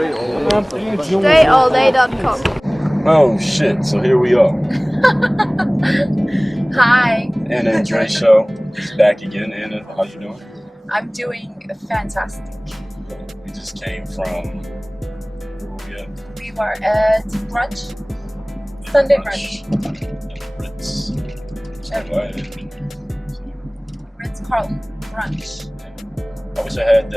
DreAllDay.com. Oh shit, so here we are. Hi. Anna and Dre show is back again. Anna, how you doing? I'm doing fantastic. We just came from, where were we at? We were at brunch. Sunday brunch. Ritz. Ritz-Carlton brunch. I wish I had,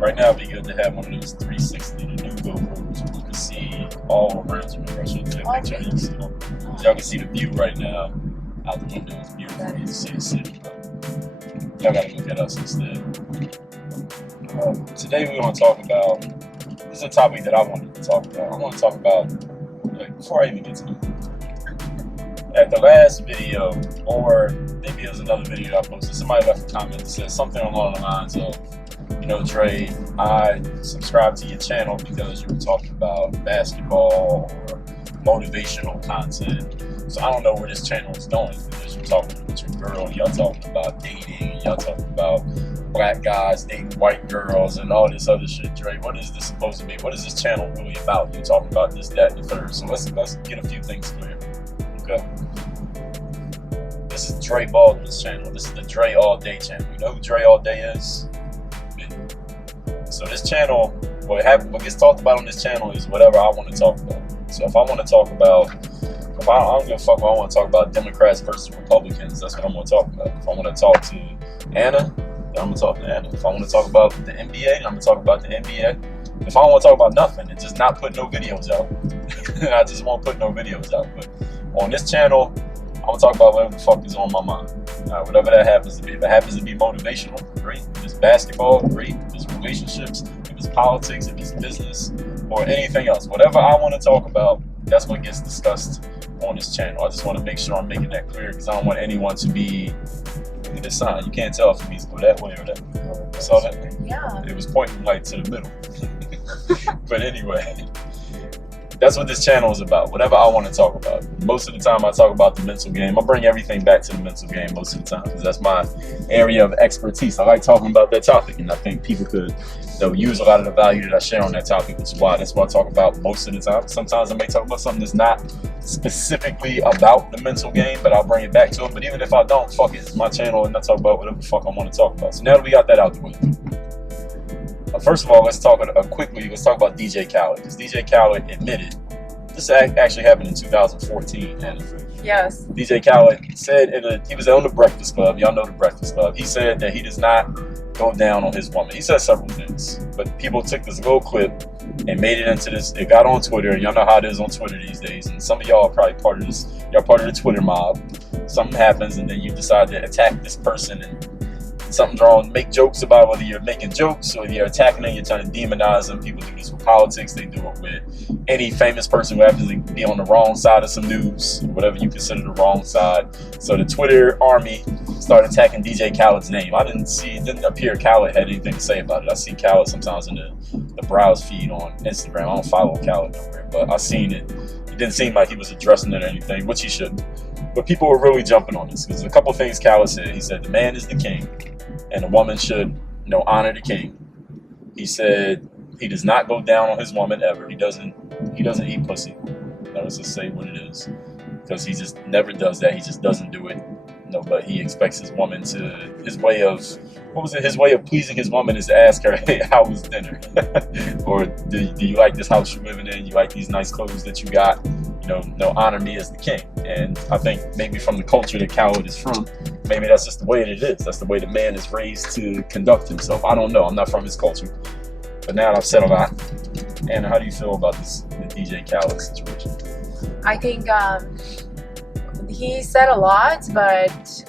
right now it'd be good to have one of those 360, the new GoPros, where you can see all around you. I should take pictures. Y'all can see the view right now out the window. It's beautiful. You can see the city. Y'all gotta look at us instead. Today we're gonna talk about, this is a topic that I wanted to talk about. I want to talk about, before I even get to it, at the last video, or maybe it was another video that I posted, somebody left a comment that said something along the lines of, you know, Dre, I subscribed to your channel because you were talking about basketball or motivational content. So I don't know where this channel is going, because you're talking with your girl, y'all talking about dating, y'all talking about black guys dating white girls and all this other shit. Dre, what is this supposed to be? What is this channel really about? You're talking about this, that, and the third. So let's get a few things clear. Okay. This is Dre Baldwin's channel. This is the Dre All Day channel. You know who Dre All Day is? Me. So this channel, what gets talked about on this channel is whatever I want to talk about. So if I want to talk about, I don't give a fuck if I want to talk about Democrats versus Republicans, that's what I'm going to talk about. If I want to talk to Anna, then I'm going to talk to Anna. If I want to talk about the NBA, then I'm going to talk about the NBA. If I don't want to talk about nothing and just not put no videos out, I just won't put no videos out. But on this channel, I'm going to talk about whatever the fuck is on my mind. Whatever that happens to be. If it happens to be motivational, great. If it's basketball, great. If it's relationships, if it's politics, if it's business, or anything else. Whatever I want to talk about, that's what gets discussed on this channel. I just want to make sure I'm making that clear, because I don't want anyone to be, look at this sign. You can't tell if it means go that way or that way. You saw that? Yeah. It was pointing like to the middle. But anyway, that's what this channel is about. Whatever I want to talk about. Most of the time I talk about the mental game. I bring everything back to the mental game most of the time, because that's my area of expertise. I like talking about that topic, and I think people they'll use a lot of the value that I share on that topic, which is why that's what I talk about most of the time. Sometimes I may talk about something that's not specifically about the mental game, but I'll bring it back to it. But even if I don't, fuck it, it's my channel, and I talk about whatever the fuck I want to talk about. So now that we got that out the way, first of all, let's talk about DJ Khaled, because DJ Khaled admitted, this actually happened in 2014, and Yes. DJ Khaled said he was on the Breakfast Club. Y'all know the Breakfast Club. He said that he does not go down on his woman. He said several things, but people took this little clip and made it into this. It got on Twitter. Y'all know how it is on Twitter these days, and some of y'all are probably part of this. Y'all part of the Twitter mob. Something happens, and then you decide to attack this person, and something's wrong. Make jokes about whether you're making jokes or you're attacking them. You're trying to demonize them. People do this with politics. They do it with any famous person who happens to be on the wrong side of some news, whatever you consider the wrong side. So the Twitter army started attacking DJ Khaled's name. It didn't appear Khaled had anything to say about it. I see Khaled sometimes in the browse feed on Instagram. I don't follow Khaled nowhere, but I seen it. It didn't seem like he was addressing it or anything, which he shouldn't. But people were really jumping on this, because a couple things Khaled said. He said the man is the king, and the woman should, honor the king. He said he does not go down on his woman ever. He doesn't eat pussy. Let's just say what it is, because he just never does that. He just doesn't do it. But he expects his woman to, his way of pleasing his woman is to ask her, hey, how was dinner? Or do you like this house you're living in? You like these nice clothes that you got? Honor me as the king. And I think maybe from the culture that Khaled is from, maybe that's just the way it is. That's the way the man is raised to conduct himself. I don't know. I'm not from his culture. But now I've said a lot. Anna, how do you feel about the DJ Khaled situation? I think he said a lot, but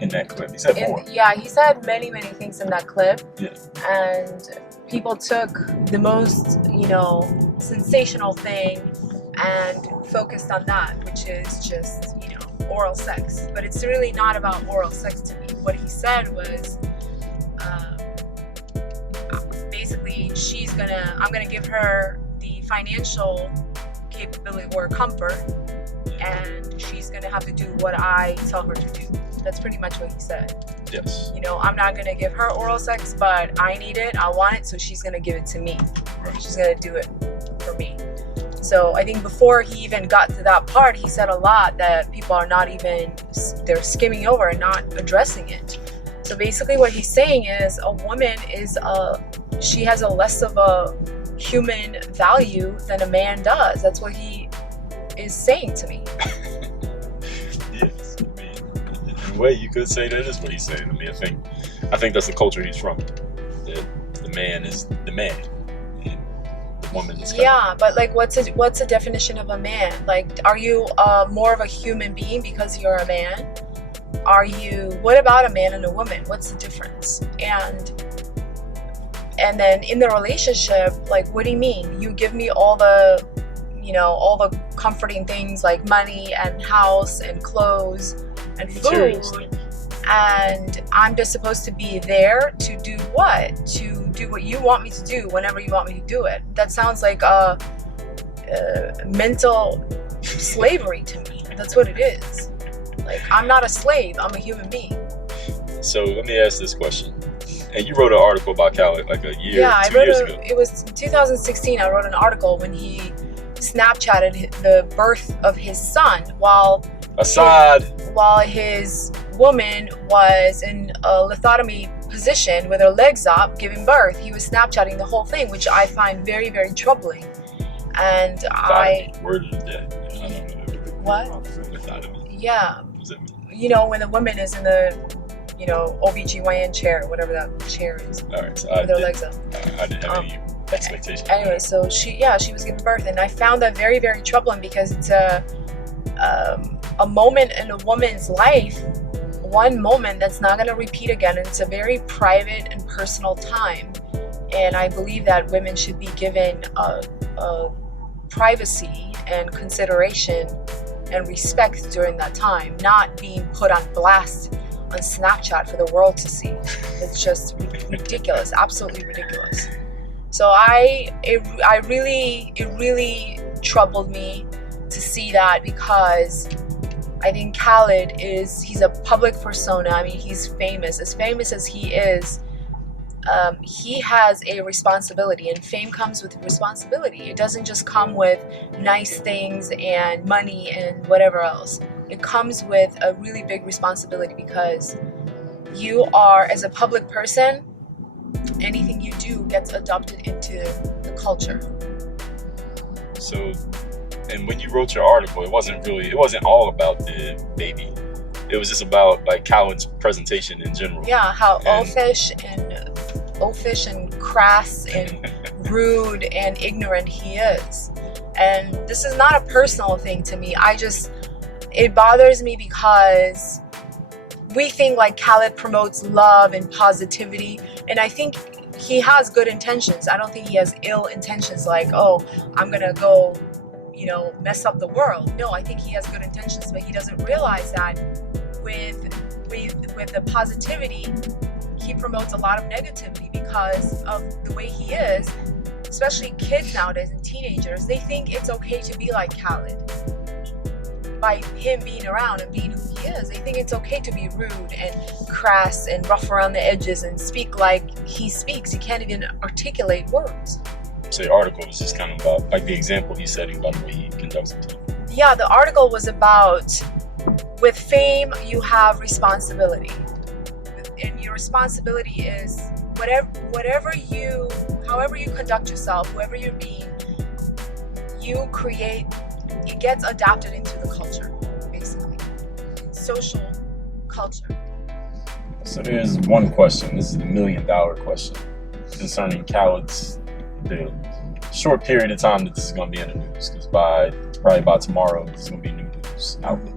in that clip, he said more. Yeah, he said many things in that clip. Yeah. And people took the most, sensational thing and focused on that, which is just, oral sex. But it's really not about oral sex to me. What he said was, basically, I'm gonna give her the financial capability or comfort, and she's gonna have to do what I tell her to do. That's pretty much what he said. Yes. I'm not gonna give her oral sex, but I need it, I want it, so she's gonna give it to me. Right. She's gonna do it for me. So I think before he even got to that part, he said a lot that people are not even, they're skimming over and not addressing it. So basically what he's saying is a woman is she has a less of a human value than a man does. That's what he is saying to me. Yes, I mean, in a way you could say that is what he's saying to me. I think that's the culture he's from. That the man is the man. Woman is yeah, but like what's a definition of a man? Like, are you more of a human being because you're a man? What about a man and a woman? What's the difference? And then in the relationship, like, what do you mean? You give me all the comforting things like money and house and clothes and food, and I'm just supposed to be there to do what? To do what you want me to do whenever you want me to do it. That sounds like mental slavery to me. That's what it is. Like, I'm not a slave, I'm a human being. So let me ask this question. And you wrote an article about Khaled like a year, 2 years ago. It was 2016. I wrote an article when he Snapchatted the birth of his son while his woman was in a lithotomy position with her legs up giving birth. He was Snapchatting the whole thing, which I find very, very troubling. And word of the day. I don't know. What? Lithotomy. Yeah. What does that mean? You know, when the woman is in the OBGYN chair, whatever that chair is. All right, so with her legs up. I didn't have any expectations. Anyway, so she was giving birth, and I found that very, very troubling because it's a moment in a woman's life, one moment that's not going to repeat again, and it's a very private and personal time. And I believe that women should be given privacy and consideration and respect during that time, not being put on blast on Snapchat for the world to see. It's just ridiculous, absolutely ridiculous. So it really troubled me to see that, because I think Khaled he's a public persona. I mean, he's famous. As famous as he is, he has a responsibility, and fame comes with responsibility. It doesn't just come with nice things and money and whatever else. It comes with a really big responsibility, because you are, as a public person, anything you do gets adopted into the culture. So, and when you wrote your article, it wasn't all about the baby. It was just about like Khaled's presentation in general. Yeah, how oafish and crass and rude and ignorant he is. And this is not a personal thing to me. It bothers me because we think like Khaled promotes love and positivity, and I think he has good intentions. I don't think he has ill intentions, like, oh, I'm gonna go, mess up the world. No, I think he has good intentions, but he doesn't realize that with the positivity, he promotes a lot of negativity because of the way he is. Especially kids nowadays and teenagers, they think it's okay to be like Khaled. By him being around and being who he is, they think it's okay to be rude and crass and rough around the edges and speak like he speaks. He can't even articulate words. So your article was just kind of about like the example he's setting about the way he conducts himself. Yeah, the article was about, with fame, you have responsibility. And your responsibility is however you conduct yourself, whoever you're being, you create. It gets adapted into the culture, basically. Social culture. So there's one question. This is the $1 million question concerning Khaled's the short period of time that this is going to be in the news. Because probably by tomorrow, this is going to be new news outlet.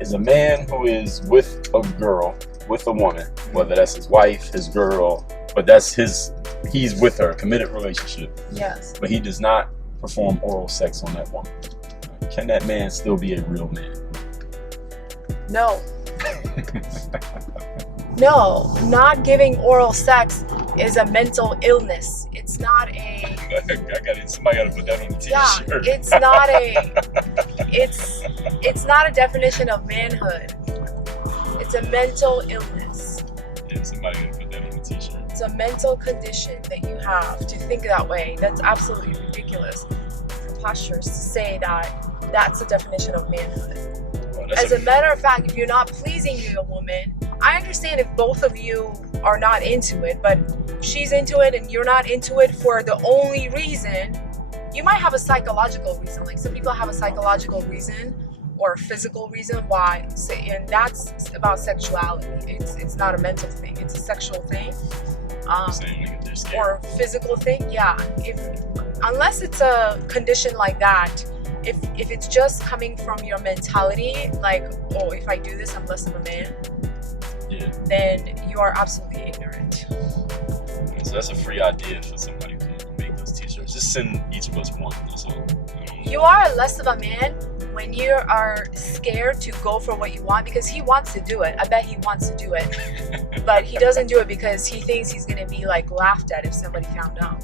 Is a man who is with a girl, with a woman, whether that's his wife, his girl, but he's with her, committed relationship. Yes. But he does not perform oral sex on that woman. Can that man still be a real man? No. No, not giving oral sex is a mental illness. It's not a... Somebody got to put that on the t-shirt. Yeah, it's not a definition of manhood. It's a mental illness. Yeah, somebody got to put that on the t-shirt. it's a mental condition that you have to think that way. That's absolutely ridiculous, preposterous to say that that's the definition of manhood. Well, As a matter of fact, if you're not pleasing your woman, I understand if both of you are not into it, but she's into it and you're not into it for the only reason. You might have a psychological reason. Like some people have a psychological reason or a physical reason why, and that's about sexuality. It's not a mental thing. It's a sexual thing. Or physical thing. Yeah. Unless it's a condition like that, if it's just coming from your mentality, like, oh, if I do this, I'm less of a man, then you are absolutely ignorant. So that's a free idea for somebody to make those t-shirts. Just send each of us one. That's all. You are less of a man when you are scared to go for what you want, because he wants to do it. I bet he wants to do it. But he doesn't do it because he thinks he's going to be like laughed at if somebody found out.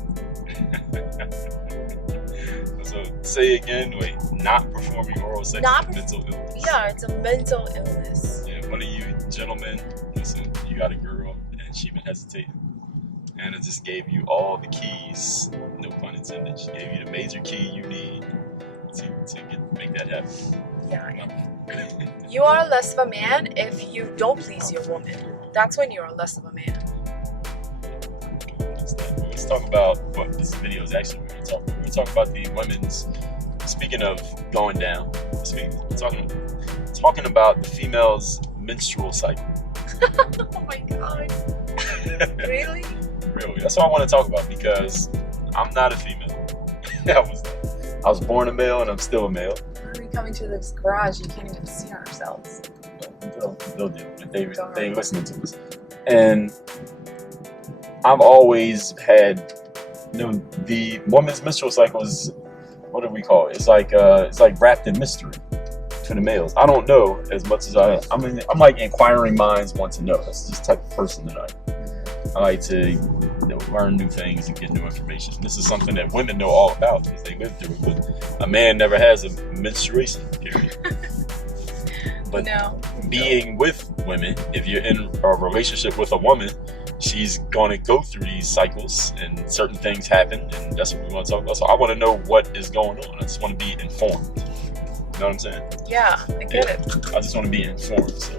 So say again, wait, not performing oral sex is a mental illness. Yeah, it's a mental illness. Yeah, one of you gentlemen, listen, you got a girl and she been hesitating. Anna just gave you all the keys, no pun intended. She gave you the major key you need to make that happen. Yeah. You are less of a man if you don't please your woman. That's when you're less of a man. Let's talk about what this video is actually going to talk about. We're going to talk about the women's, speaking of going down, talking about the female's menstrual cycle. Oh my God. Really? Really. That's what I want to talk about because I'm not a female. I was born a male and I'm still a male. When we come into this garage, you can't even see ourselves. They'll do it. They ain't listening to us. And I've always had, the woman's menstrual cycle is, what do we call it? It's like wrapped in mystery to the males. I don't know as much as I'm like inquiring minds want to know. That's just the type of person that I like to learn new things and get new information. This is something that women know all about because they live through it. But a man never has a menstruation period. But being with women, if you're in a relationship with a woman, she's going to go through these cycles and certain things happen, and that's what we want to talk about. So I want to know what is going on. I just want to be informed. You know what I'm saying? Yeah, I get it. I just want to be informed. So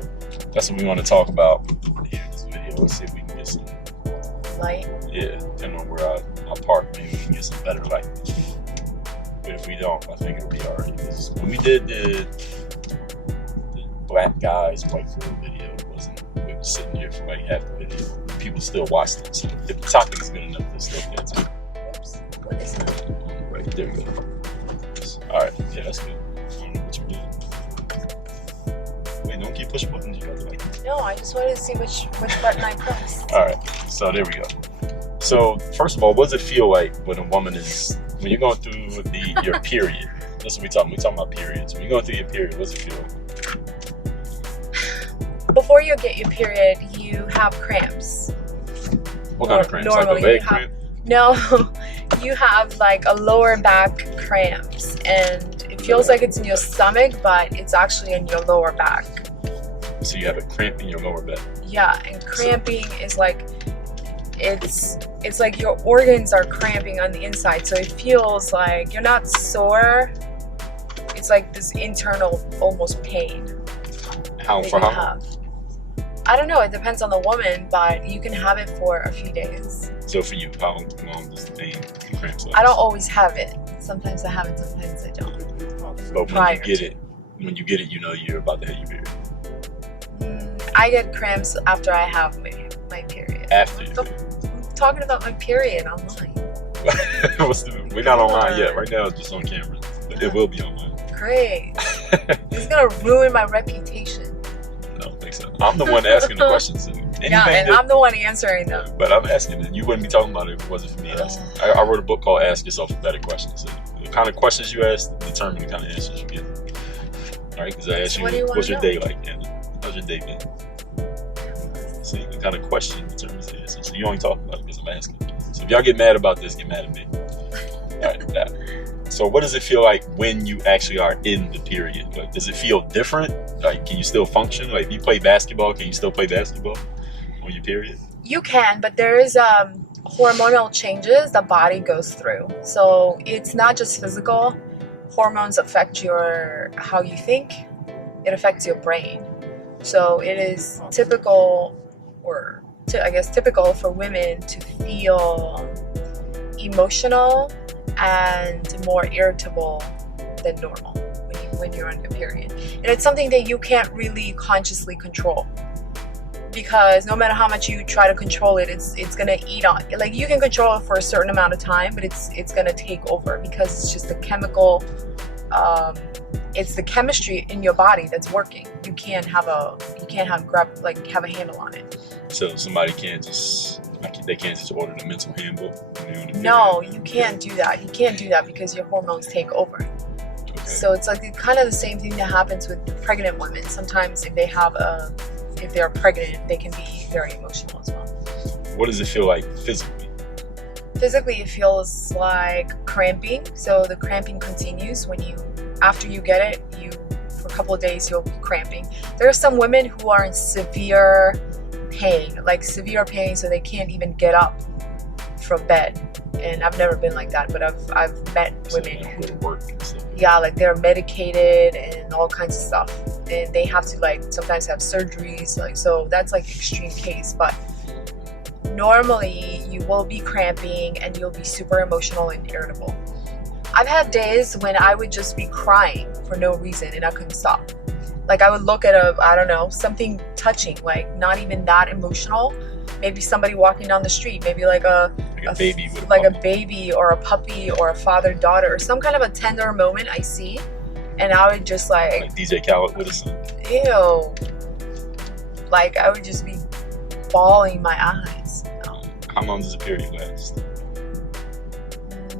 that's what we want to talk about here in this video. Let's see if we can get some light. Yeah, depending on where I park, maybe we can get some better light. But if we don't, I think it'll be alright. Because when we did the black guys, white girl video, we were sitting here for like half the video. People still watched it. So if the topic is good enough, they'll still pay attention. Oops, what is that? Right, there we go. Alright, yeah, that's good. I don't know what you're doing. Wait, don't keep pushing buttons. You got the light. No, I just wanted to see which button I pressed. Alright, so there we go. So first of all, what does it feel like when a woman is, when you're going through your period? That's what we're talking about periods. When you're going through your period, what does it feel like? Before you get your period, you have cramps. What kind of cramps? Normally, like a leg cramp? No, you have like a lower back cramps, and it feels like it's in your stomach, but it's actually in your lower back. So you have a cramp in your lower back? Yeah, and cramping is like, it's like your organs are cramping on the inside, so it feels like you're not sore. It's like this internal almost pain. For how long? I don't know, it depends on the woman, but you can have it for a few days. So for you, how long does the pain and cramps last? I don't always have it. Sometimes I have it, sometimes I don't. But when you get it, you know you're about to have your period. I get cramps after I have my period. After your period? I'm talking about my period online. We're not online yet. Right now it's just on camera. But it will be online. Great. It's gonna ruin my reputation. I don't think so. I'm the one asking the questions. I'm the one answering them. But I'm asking it. You wouldn't be talking about it if it wasn't for me asking. I wrote a book called Ask Yourself Better Questions. So the kind of questions you ask determine the kind of answers you get. All right? Because I asked you, what's your day like, Anna? How's your day been? See, the kind of question determines the answer. So you only talk about it because I'm asking. So if y'all get mad about this, get mad at me. All right, that. So what does it feel like when you actually are in the period? Like, does it feel different? Like, can you still function? Like, if you play basketball, can you still play basketball on your period? You can, but there is hormonal changes the body goes through. So it's not just physical. Hormones affect how you think. It affects your brain. So it is typical, typical for women to feel emotional and more irritable than normal when you're on your period. And it's something that you can't really consciously control, because no matter how much you try to control it, it's gonna eat on. Like, you can control it for a certain amount of time, but it's gonna take over, because it's just the chemical, it's the chemistry in your body that's working. You can't have a handle on it. So somebody can't just order the mental handbook. No, you can't do that. You can't do that because your hormones take over. Okay. So it's like kind of the same thing that happens with pregnant women. Sometimes if they're pregnant, they can be very emotional as well. What does it feel like physically? Physically, it feels like cramping. So the cramping continues after you get it. For a couple of days, you'll be cramping. There are some women who are in severe pain, so they can't even get up from bed. And I've never been like that, but I've met women who work and stuff. Yeah, like they're medicated and all kinds of stuff, and they have to sometimes have surgeries. So that's extreme case, but normally you will be cramping and you'll be super emotional and irritable. I've had days when I would just be crying for no reason and I couldn't stop. I would look at something touching, not even that emotional. Maybe somebody walking down the street, maybe a baby or a puppy or a father-daughter, or some kind of a tender moment I see, and I would just like DJ Khaled with his son. Ew. I would just be bawling my eyes. How long does a period last?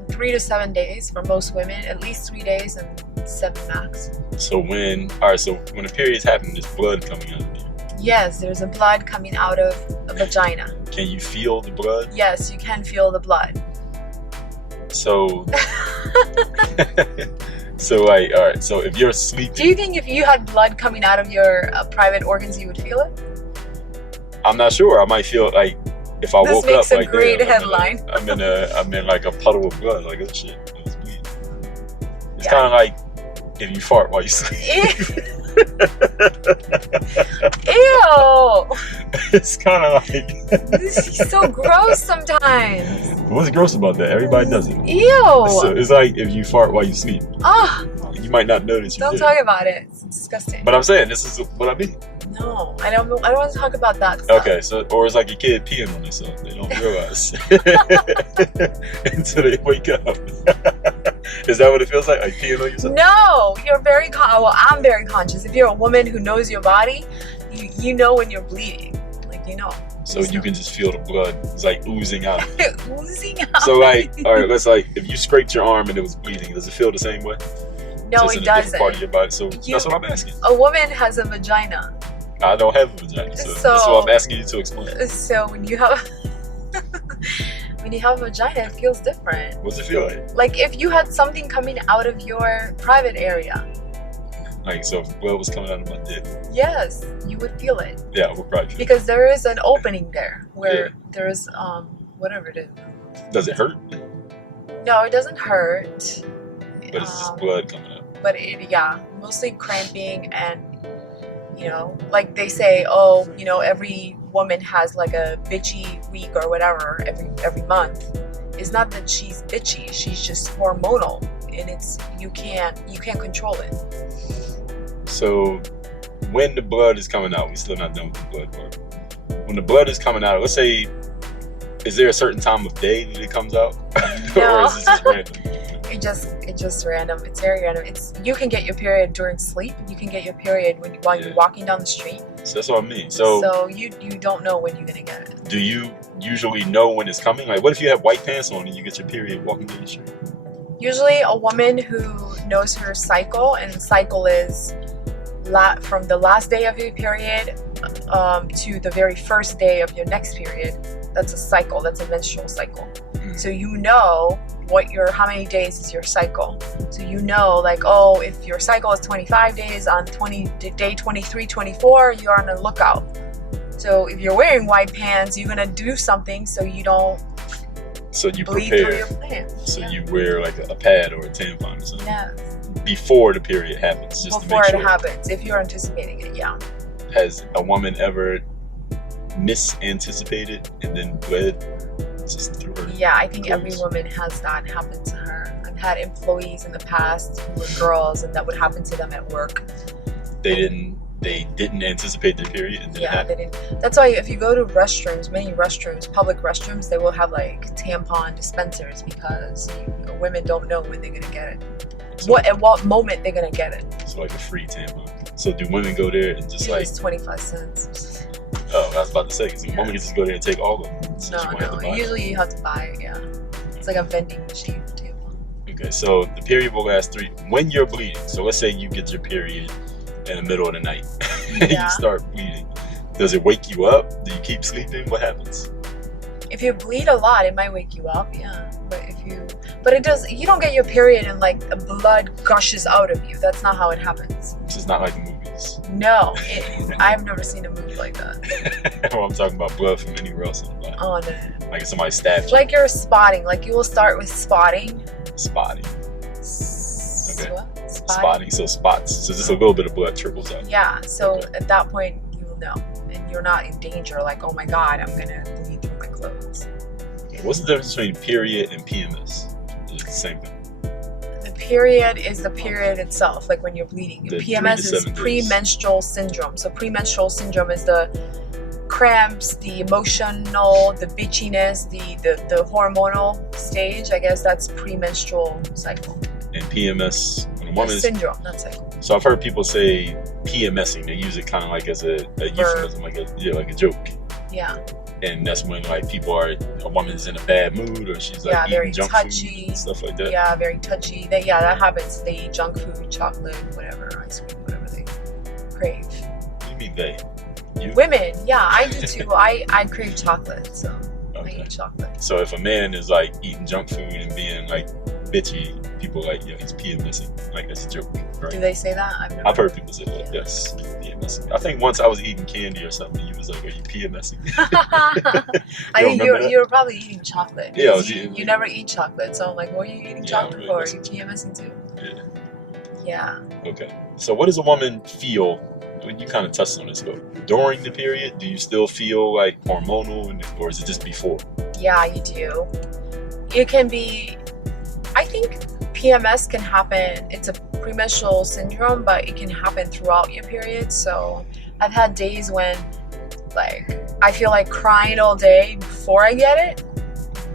3 to 7 days for most women, at least 3 days and 7 max. So when the periods happen, there's blood coming out of you. Yes, there's a blood coming out of a vagina. Can you feel the blood? Yes, you can feel the blood. So, all right. So if you're sleeping, do you think if you had blood coming out of your private organs, you would feel it? I'm not sure. I might feel if I woke up This makes a great headline. I'm in a puddle of blood. Oh shit, it was bleeding. It's kind of like if you fart while you sleep. Ew! It's kind of like this is so gross sometimes. What's gross about that? Everybody does it. Ew! So it's like if you fart while you sleep. You might not notice. Don't talk about it. It's disgusting. But I'm saying this is what I mean. No, I don't want to talk about that stuff. Okay, or it's like a kid peeing on themselves. They don't realize until they wake up. Is that what it feels like peeing on yourself? No, you're very I'm very conscious. If you're a woman who knows your body, you know when you're bleeding. So you can just feel the blood. It's oozing out. Oozing out. So all right, let's if you scraped your arm and it was bleeding, does it feel the same way? No, it doesn't. Part of your body. So that's what I'm asking. A woman has a vagina. I don't have a vagina, so that's what I'm asking you to explain. So when you have a vagina, it feels different. What's it feel like? If you had something coming out of your private area. So if blood was coming out of my dick. Yes, you would feel it. Yeah, we'll probably feel it. Because there is an opening there where there is whatever it is. Does it hurt? No, it doesn't hurt. But it's just blood coming out. But mostly cramping, and like they say, every woman has a bitchy week or whatever every month. It's not that she's bitchy, she's just hormonal, and you can't control it. So when the blood is coming out, we're still not done with the blood part. When the blood is coming out, let's say, is there a certain time of day that it comes out? No. Or is it just random? It's just random. It's very random. You can get your period during sleep. You can get your period while you're walking down the street. So that's what I mean. So you don't know when you're gonna get it. Do you usually know when it's coming? What if you have white pants on and you get your period walking down the street? Usually a woman who knows her cycle, and the cycle is from the last day of your period to the very first day of your next period. That's a cycle. That's a menstrual cycle. So how many days is your cycle. So if your cycle is 25 days, on day 23, 24, you're on the lookout So if you're wearing white pants, you're gonna do something so you don't So you bleed through prepare. your pants. So you wear like a pad or a tampon or something Yeah. before the period happens, just Before to it make sure. happens, if you're anticipating it, yeah. Has a woman ever misanticipated and then bled just through her? Yeah, I think every clothes? woman has that happen to her. I've had employees in the past who were girls, and that would happen to them at work. They didn't anticipate their period and then it Yeah, happened. they didn't. That's why if you go to restrooms, many restrooms, public restrooms, they will have like tampon dispensers because women don't know when they're gonna get it. So, At what moment they're gonna get it? so like a free tampon. So do women go there and just Usually like, it's 25 cents. oh, I was about to say, because Yeah. women can just go there and take all of them. So No, you won't have to buy usually you have to buy it, yeah. It's like a vending machine for tampon. it. Okay, so the period will last when you're bleeding. So let's say you get your period in the middle of the night. Yeah. You start bleeding. Does it wake you up? Do you keep sleeping? What happens? If you bleed a lot, it might wake you up, yeah. But it does. You don't get your period and like blood gushes out of you. That's not how it happens. It's just not like movies. No, I've never seen a movie like that. Well, I'm talking about blood from anywhere else in the body. Oh no. Like if somebody stabbed you. Like you're spotting. Like you will start with spotting. Spotting. Okay. What? Spotting. So spots. So just a little bit of blood trickles out. Yeah. So Okay. at that point, you will know, and you're not in danger. Like, oh my God, I'm gonna bleed through my clothes. What's the difference between period and PMS? It's the same thing. The period is the period itself, like when you're bleeding. The 3 to PMS is 7 days. premenstrual syndrome. So premenstrual syndrome is the cramps, the emotional, the bitchiness, the hormonal stage. I guess that's premenstrual cycle. And PMS, when a woman is, Syndrome, not cycle. so I've heard people say PMSing. They use it kind of like as a euphemism, like a joke. Yeah. And that's when like a woman's in a bad mood or she's like Yeah, very eating junk touchy. food and stuff like that. Yeah, very touchy. That happens. They eat junk food, chocolate, whatever, ice cream, whatever they crave. What do you mean they? You? Women, yeah, I do too. I crave chocolate, so I Okay. eat chocolate. So if a man is like eating junk food and being like bitchy, people are like, yeah, he's PMSing. Like that's a joke, right? Do they say that? I've heard people say that. Yes, PMSing. I think once I was eating candy or something, you was like, "Are you PMSing?" I You think remember that? you're probably eating chocolate. Yeah, I was you, eating- you never eat chocolate, so I'm like, what are you eating Yeah, I'm chocolate really for? Are missing you PMSing too? Yeah. Yeah. Okay. So what does a woman feel? When you kind of touched on this, but during the period, do you still feel like hormonal, or is it just before? Yeah, you do. It can be, I think PMS can happen. It's a premenstrual syndrome, but it can happen throughout your period. So I've had days when like I feel like crying all day before I get it,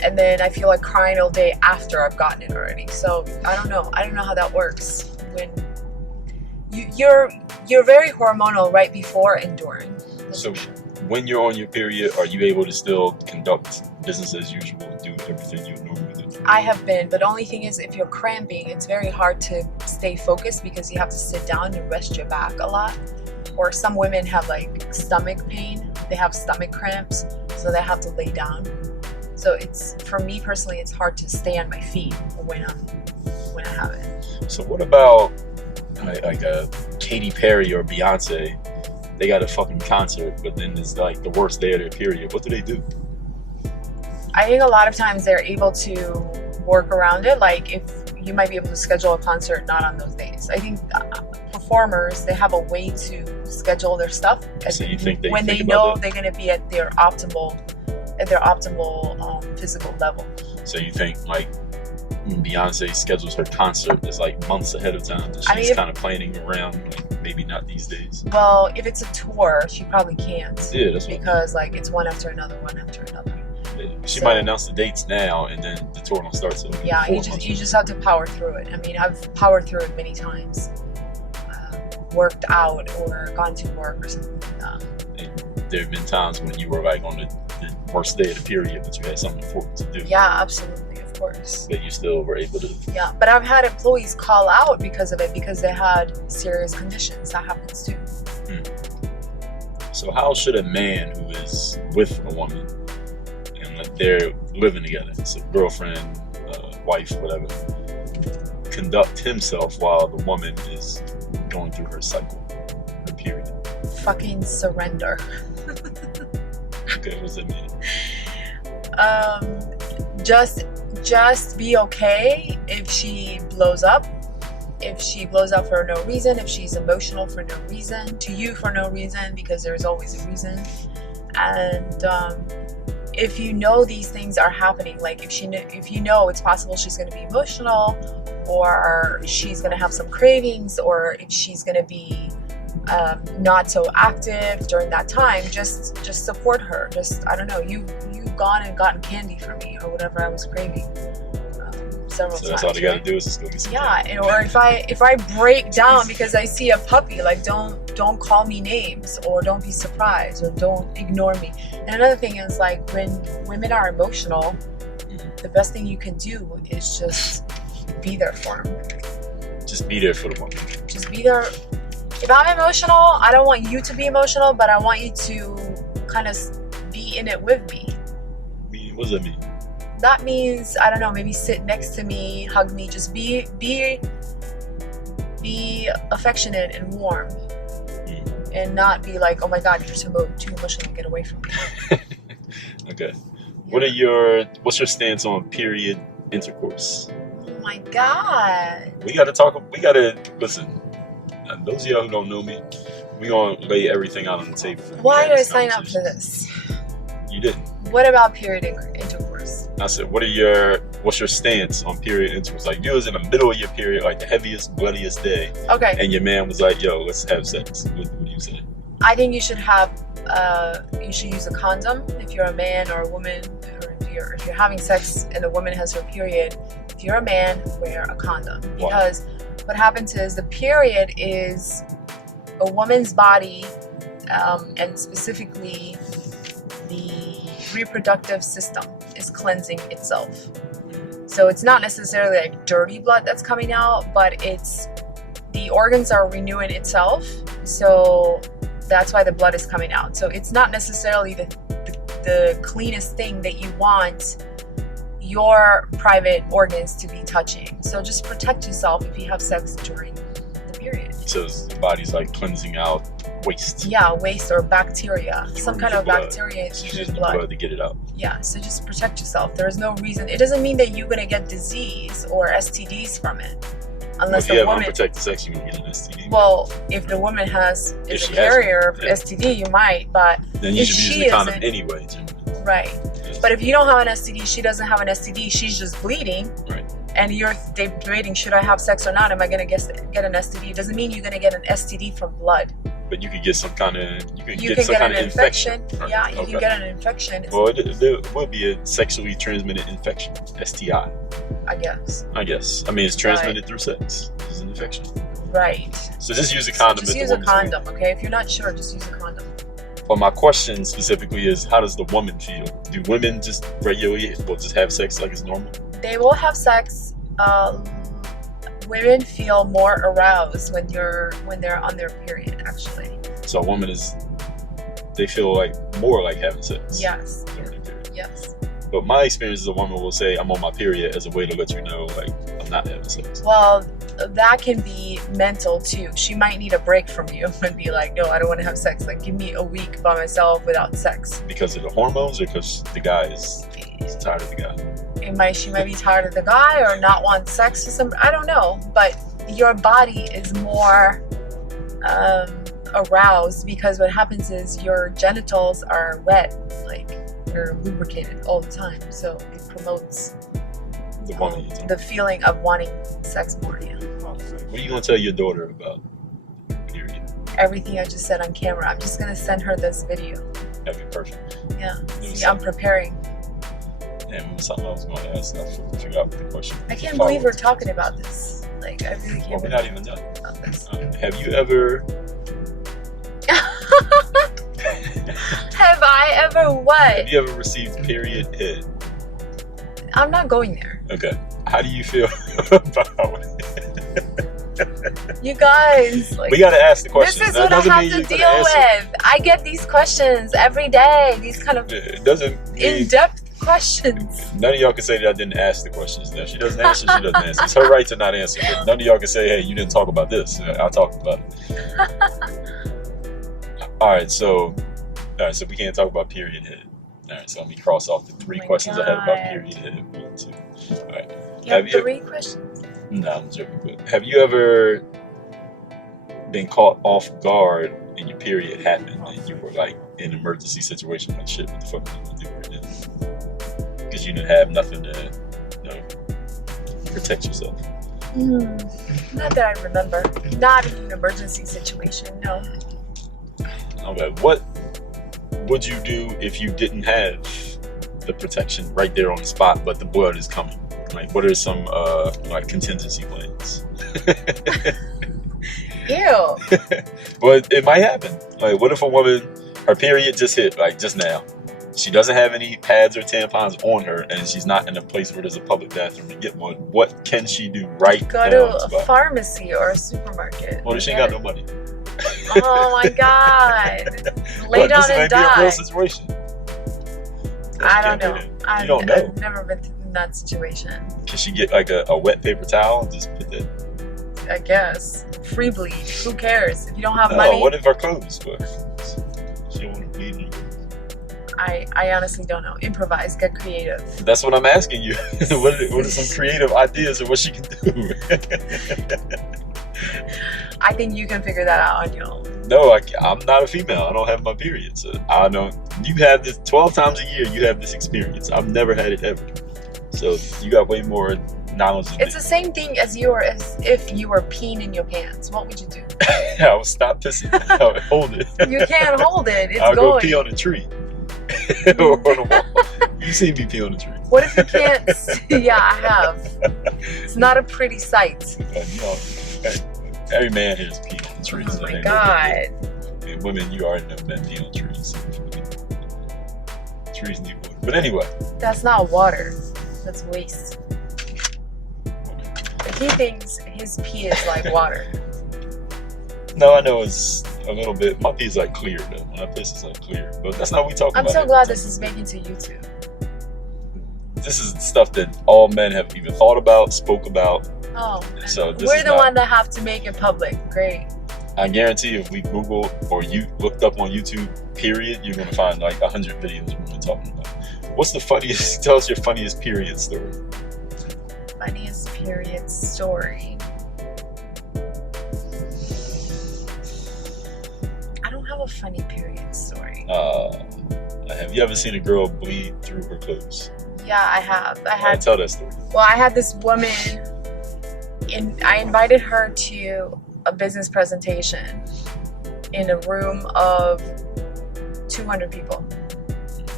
and then I feel like crying all day after I've gotten it already. So I don't know how that works. When you're very hormonal right before and during. So when you're on your period, are you able to still conduct business as usual and do everything you normally do? I have been, but the only thing is if you're cramping, it's very hard to stay focused because you have to sit down and rest your back a lot. Or some women have like stomach pain, they have stomach cramps, so they have to lay down. So it's, for me personally, it's hard to stay on my feet when I have it. So what about like a Katy Perry or Beyonce? They got a fucking concert, but then it's like the worst day of their period. What do they do? I think a lot of times they're able to work around it. Like if you might be able to schedule a concert not on those days. I think performers, they have a way to schedule their stuff. So you think when they think know about that? they're going to be at their optimal physical level. So you think like when Beyonce schedules her concert, it's like months ahead of time. That I mean, she's kind of planning around, like maybe not these days. Well, if it's a tour, she probably can't. Yeah, that's what Because like it's one after another. Yeah. She So- might announce the dates now, and then the tour don't start till Yeah, 4 you months. just have to power through it. I mean, I've powered through it many times. Worked out or gone to work or something like that. And there have been times when you were like on the worst day of the period, but you had something important to do. Yeah, absolutely, of course. But you still were able to. Yeah, but I've had employees call out because of it because they had serious conditions. That happens too. So how should a man who is with a woman and like they're living together, so girlfriend, wife, whatever, conduct himself while the woman is going through her cycle, her period? Fucking surrender. Okay, what does that mean? Just be okay if she blows up. If she blows up for no reason, if she's emotional for no reason, to you for no reason, because there's always a reason. And if you know these things are happening, like if you know it's possible she's going to be emotional, or she's going to have some cravings, or if she's going to be not so active during that time, just support her. Just, I don't know, you've gone and gotten candy for me or whatever I was craving several times. So that's all they got to do is just go get some candy. And, or if I break down because I see a puppy, like don't call me names, or don't be surprised, or don't ignore me. And another thing is, like, when women are emotional, the best thing you can do is just be there for them. Just be there for the woman. Just be there. If I'm emotional, I don't want you to be emotional, but I want you to kind of be in it with me. What does that mean? That means, I don't know, maybe sit next to me, hug me, just be affectionate and warm. And not be like, oh my God, you're too emotional, get away from me. Okay. Yeah. What's your stance on period intercourse? Oh my God. We gotta listen. Those of y'all who don't know me, we gonna lay everything out on the table. Why did I sign up for this? You didn't. What about period intercourse? I said, what's your stance on period intercourse? Like, you was in the middle of your period, like the heaviest, bloodiest day. Okay. And your man was like, yo, let's have sex. What do you say? I think you should use a condom if you're a man or a woman, or if you're having sex and the woman has her period. If you're a man, wear a condom. Because what happens is, the period is a woman's body, and specifically the reproductive system is cleansing itself. So it's not necessarily like dirty blood that's coming out, but the organs are renewing itself. So that's why the blood is coming out. So it's not necessarily the cleanest thing that you want your private organs to be touching. So just protect yourself if you have sex during the period. So the body's like cleansing out waste. Yeah, waste or bacteria. Some kind of blood. bacteria is She's in using your blood. the blood to get it out. Yeah, so just protect yourself. There is no reason. It doesn't mean that you're going to get disease or STDs from it. Unless if you the have woman, unprotected sex, you're going to get an STD. well, if the woman is a carrier of STD, you might, but then you if should she be using a condom isn't, anyway. right. Yes. But if you don't have an STD, she doesn't have an STD, she's just bleeding, right, and you're debating, should I have sex or not? Am I going to get an STD? It doesn't mean you're going to get an STD from blood. But you could get some kind of infection. Right. Yeah, you can get an infection. Well, there will be a sexually transmitted infection, STI. I guess. I mean, it's transmitted through sex. It's an infection. Right. So just use a condom. Just use a condom, okay? If you're not sure, just use a condom. But my question specifically is, how does the woman feel? Do women just regularly just have sex like it's normal? They will have sex. Women feel more aroused when they're on their period, actually. So a woman they feel like more like having sex. Yes. During their period. Yes. But my experience is, a woman will say, I'm on my period, as a way to let you know, like, I'm not having sex. Well, that can be mental too. She might need a break from you and be like, no, I don't want to have sex. Like, give me a week by myself without sex. Because of the hormones, or because the guy is tired of the guy? She might be tired of the guy, or not want sex with somebody. I don't know. But your body is more aroused, because what happens is your genitals are wet, like they're lubricated all the time. So it promotes the feeling of wanting sex more. Yeah. What are you going to tell your daughter about period? Everything I just said on camera. I'm just going to send her this video. That'd be perfect. Yeah. See, I'm preparing. And it was something I was going to ask. I figured out the question. I can't believe we're talking about this. Like, I really can't. Well, we're not even done. About this. Have you ever... Have I ever what? Have you ever received period head? I'm not going there. Okay. How do you feel about it? You guys, like, we got to ask the questions. This is what I have to deal with. I get these questions every day. These kind of in-depth questions. None of y'all can say that I didn't ask the questions. Now, she doesn't answer, she doesn't answer. It's her right to not answer. But none of y'all can say, hey, you didn't talk about this. I talked about it. All right, so we can't talk about period head. All right, so let me cross off the three Oh my questions I had about God. period. 1, 2. All right. You have Have you- 3 questions? No, I'm joking. But have you ever been caught off guard and your period happened and you were like in an emergency situation? Like, shit, what the fuck am I gonna do right now? Because you didn't have nothing to, protect yourself. Not that I remember. Not in an emergency situation, no. Okay, what would you do if you didn't have the protection right there on the spot, but the blood is coming? Like, what are some like contingency plans? Ew. But it might happen. Like, what if a woman, her period just hit, like just now? She doesn't have any pads or tampons on her, and she's not in a place where there's a public bathroom to get one. What can she do right Go now? to a pharmacy or a supermarket. Well, she ain't got no money. Oh my God. Lay Look, down this and may be a die. real situation. I don't know. You don't know. I've never been in that situation. Can she get like a wet paper towel and just put that? I guess. Free bleed. Who cares? If you don't have No, money. what if her clothes? But she don't want to bleed. I honestly don't know. Improvise. Get creative. That's what I'm asking you. what are some creative ideas of what she can do? I think you can figure that out on your own. No, I'm not a female. I don't have my period. So I don't. You have this 12 times a year. You have this experience. I've never had it ever. So you got way more knowledge than It's me. the same thing as if you were peeing in your pants. What would you do? I would stop pissing. I would hold it. You can't hold it. It's I'll going. go pee on a tree. Or on a wall. You see me pee on a tree. What if you can't? Yeah, I have. It's not a pretty sight. Every man here is peeing on the trees. Oh so my ain't no God. big deal. And women, you already know men peeing on trees. Trees need water. But anyway. That's not water. That's waste. But he thinks his pee is like water. No, I know it's a little bit. My pee is like clear though. When I piss, it's like clear. But that's not what we talking I'm about. so glad this is making to YouTube. This is stuff that all men have even thought about, spoke about. Oh, So this we're is the not- one that have to make it public. Great. I guarantee if we Google or you looked up on YouTube, period, you're gonna find like 100 videos of women talking about. What's the funniest? Tell us your funniest period story. Funniest period story. I don't have a funny period story. Have you ever seen a girl bleed through her clothes? Yeah, I have. Tell that story. Well, I had this woman, I invited her to a business presentation in a room of 200 people.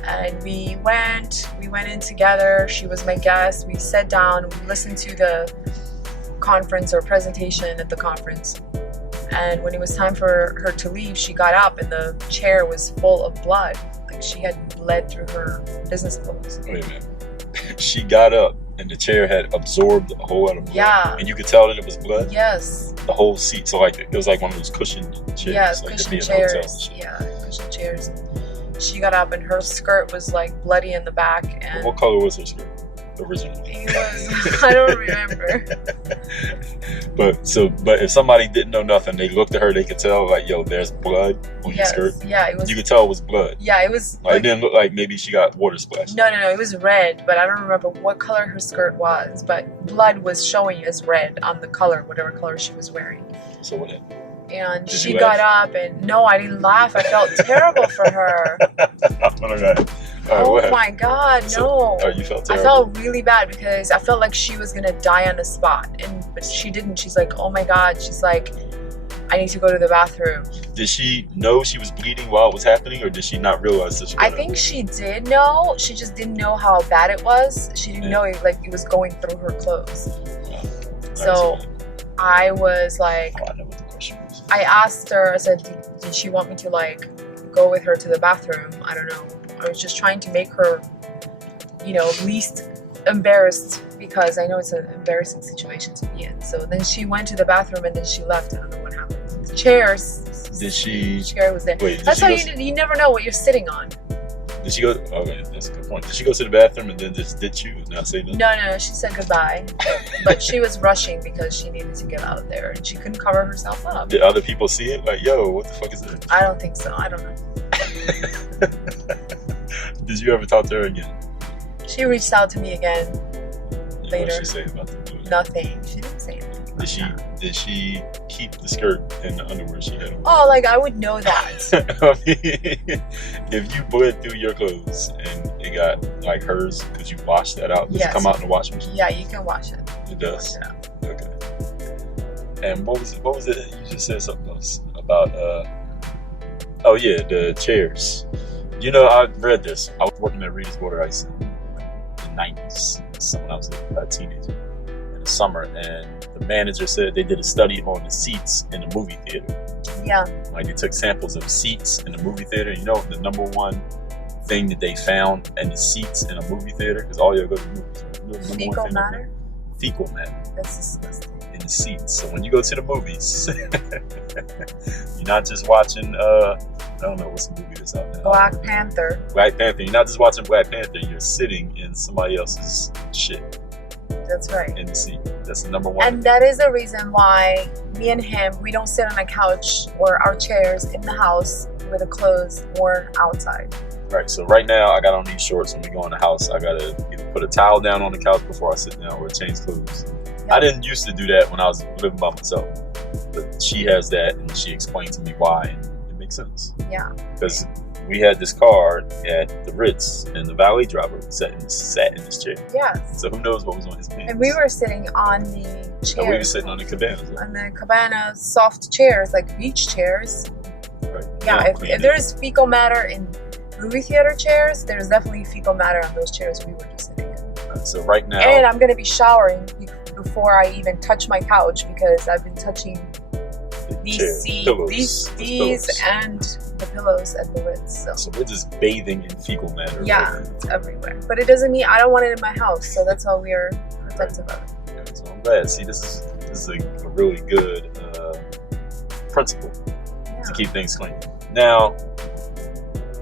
And we went in together. She was my guest. We sat down, we listened to the conference or presentation at the conference. And when it was time for her to leave, she got up and the chair was full of blood. Like she had bled through her business clothes. Wait a minute. She got up and the chair had absorbed a whole lot of blood. Yeah. And you could tell that it was blood? Yes. The whole seat. So like it was like one of those cushioned chairs. Yeah, like cushion they'd be in hotels and chairs. shit. Yeah, cushion chairs. She got up and her skirt was like bloody in the back, and What color was her skirt originally? it was, I don't remember. But if somebody didn't know nothing, they looked at her, they could tell like, yo, there's blood on your Yes, skirt. yeah, it was. You could tell it was blood. Yeah, it was. Like, it didn't look like maybe she got water splashed. No, it was red, but I don't remember what color her skirt was. But blood was showing as red on the color, whatever color she was wearing. So what happened? And Did she you got laugh? up, and no, I didn't laugh. I felt terrible for her. Oh my God, no. Oh, you felt I terrible? felt really bad because I felt like she was gonna die on the spot, but she didn't. She's like, oh my God. She's like, I need to go to the bathroom. Did she know she was bleeding while it was happening, or did she not realize that she got I think she did know. She just didn't know how bad it was. She didn't know it was going through her clothes. So I was like, I know what the question was. I asked her, I said, did she want me to like go with her to the bathroom? I don't know. I was just trying to make her, least embarrassed, because I know it's an embarrassing situation to be in. So then she went to the bathroom and then she left. I don't know what happened. The chairs. Did she? Chair was there. Wait, did That's she how go? you never know what you're sitting on. Did she go? Okay, that's a good point. Did she go to the bathroom and then just ditch you and not say nothing? No, she said goodbye. But she was rushing because she needed to get out there and she couldn't cover herself up. Did other people see it? Like, yo, what the fuck is that? I don't think so. I don't know. Did you ever talk to her again? She reached out to me again And later. What did she say about the movie? Nothing. She didn't say anything. Did she keep the skirt and the underwear she had on? Oh, like I would know that. I mean, if you bled through your clothes and it got like hers, could you wash that out? Does it come out in the washing machine? Yeah, you can wash it. It does? Yeah. Okay. And what was it? You just said something else about, oh yeah, the chairs. You know, I read this. I was working at Reader's Water Ice in the 90s. When I was a teenager in the summer, and the manager said they did a study on the seats in the movie theater. Yeah. Like they took samples of seats in the movie theater. You know, the number one thing that they found in the seats in a movie theater, because all you go to movies. You know, the number Fecal one thing matter? Fecal matter. That's disgusting. In the seats. So when you go to the movies, you're not just watching, I don't know what's the movie that's out now. Black Panther. Black Panther. You're not just watching Black Panther. You're sitting in somebody else's shit That's right. in the seat. That's the number one. And that is the reason why me and him, we don't sit on a couch or our chairs in the house with the clothes worn outside. Right. So right now I got on these shorts. When we go in the house, I gotta either put a towel down on the couch before I sit down or change clothes. Yep. I didn't used to do that when I was living by myself, but she has that, and she explained to me why, and it makes sense. Yeah. Because we had this car at the Ritz, and the valet driver sat in this chair. Yes. So who knows what was on his pants? And we were sitting on the chairs. And we were sitting on the cabanas. On the cabana soft chairs, like beach chairs. Right. Yeah, if there's fecal matter in movie theater chairs, there's definitely fecal matter on those chairs we were just sitting in. So right now, And I'm gonna be showering before I even touch my couch, because I've been touching these and the pillows at the Ritz. So we're just bathing in fecal matter. Yeah, it's everywhere. But it doesn't mean I don't want it in my house, so that's why we are protective of it. Yeah, so I'm glad. See, this is a really good principle to keep things clean. Now,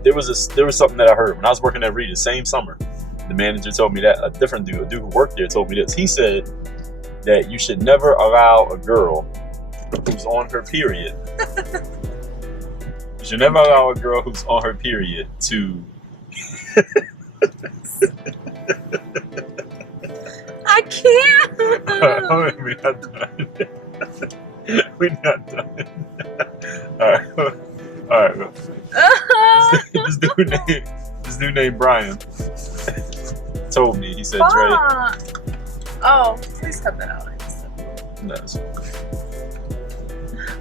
there was something that I heard when I was working at Rita, same summer. The manager told me that. A different dude, a dude who worked there, told me this. He said that you should never allow a girl who's on her period. You should never allow a girl who's on her period to. I can't. We're not done. We're not done. All right. This dude named Brian told me. He said, Dre. Oh, please cut that out. No, it's fine.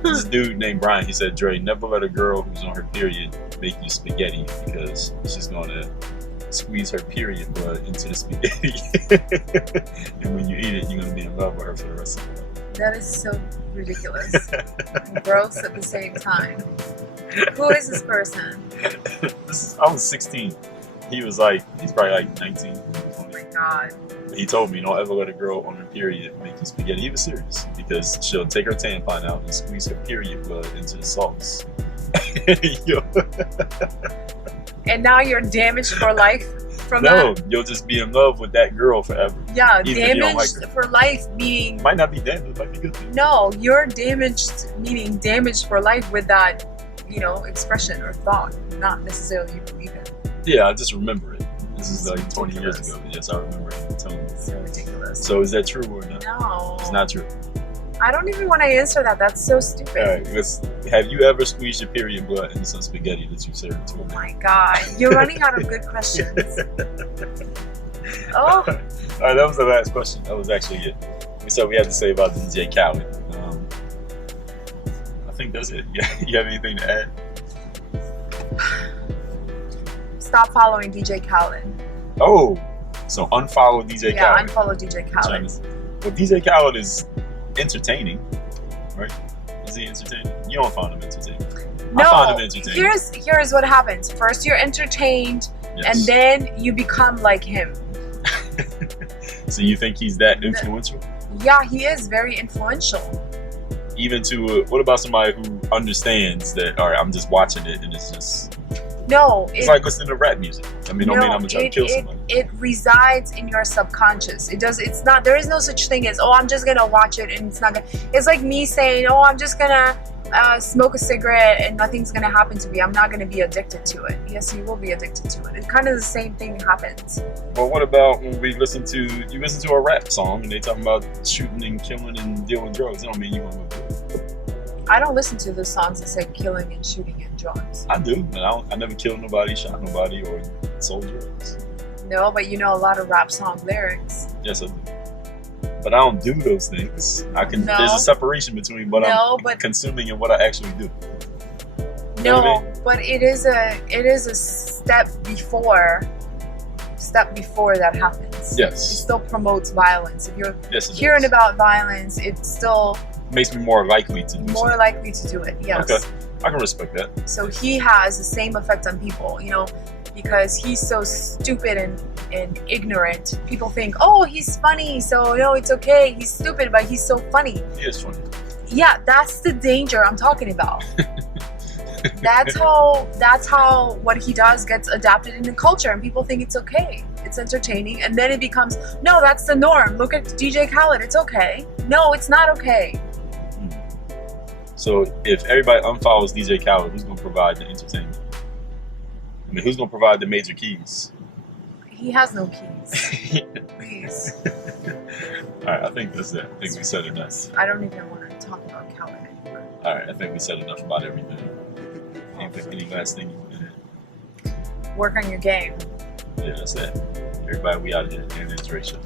This dude named Brian, he said, Dre, never let a girl who's on her period make you spaghetti, because she's gonna squeeze her period blood into the spaghetti. And when you eat it, you're gonna be in love with her for the rest of your life. That is so ridiculous and gross at the same time. Who is this person? I was 16. He's probably like 19, 20. Oh my god. He told me, don't ever let a girl on her period make you spaghetti. He was serious, because she'll take her tampon out and squeeze her period blood into the sauce. And now you're damaged for life from that? No, you'll just be in love with that girl forever. Yeah, even if you don't like damaged her. for life meaning... Might not be damaged, might be good. No, you're damaged meaning damaged for life with that, expression or thought, not necessarily you believe it. Yeah, I just remember it. This is like 20 ridiculous. years ago. Yes, I remember him telling me. So ridiculous. So is that true or not? No. It's not true. I don't even want to answer that. That's so stupid. All right, have you ever squeezed your period blood into some spaghetti that you served to a Oh man? my god. You're running out of good questions. Oh. All right, that was the last question. That was actually it. We said we had to say about DJ Khaled. I think that's it. You have anything to add? Stop following DJ Khaled. Oh, so unfollow DJ Yeah, Khaled. unfollow DJ Khaled. Well, DJ Khaled is entertaining, right? Is he entertaining? You don't find him entertaining. I find him entertaining. Here's what happens. First you're entertained, Yes. and then you become like him. So you think he's that influential? Yeah, he is very influential. Even to, what about somebody who understands that, all right, I'm just watching it and it's just... No. It's like listening to rap music. I mean, don't mean I'm gonna try to kill somebody. It resides in your subconscious. It's not, there is no such thing as, oh, I'm just gonna watch it and it's not gonna, it's like me saying, oh, I'm just gonna smoke a cigarette and nothing's gonna happen to me. I'm not gonna be addicted to it. Yes, you will be addicted to it. It's kind of the same thing happens. But what about when you listen to a rap song and they talking about shooting and killing and dealing drugs? That don't mean you want to do it. I don't listen to the songs that say killing and shooting and drugs. I do, but I never killed nobody, shot nobody, or sold drugs. No, but you know a lot of rap song lyrics. Yes, I do. But I don't do those things. No. There's a separation between what I'm but consuming and what I actually do. You no, know what I mean? but it is a step before that happens. Yes. It still promotes violence. If you're Yes, it hearing does. about violence, it still Makes me more likely to do more something. likely to do it. Yes. Okay. I can respect that. So he has the same effect on people, you know, because he's so stupid and ignorant. People think, oh, he's funny, so no, it's okay. He's stupid, but he's so funny. He is funny. Yeah, that's the danger I'm talking about. That's how what he does gets adapted into culture, and people think it's okay. It's entertaining, and then it becomes, no, that's the norm. Look at DJ Khaled. It's okay. No, it's not okay. So if everybody unfollows DJ Khaled, who's going to provide the entertainment? I mean, who's going to provide the major keys? He has no keys. Please. All right, I think that's it. I think we said enough. I don't even want to talk about Khaled anymore. All right, I think we said enough about everything. Any last thing you want to add? Work on your game. Yeah, that's it. Everybody, we out of here. And it's Dre Show.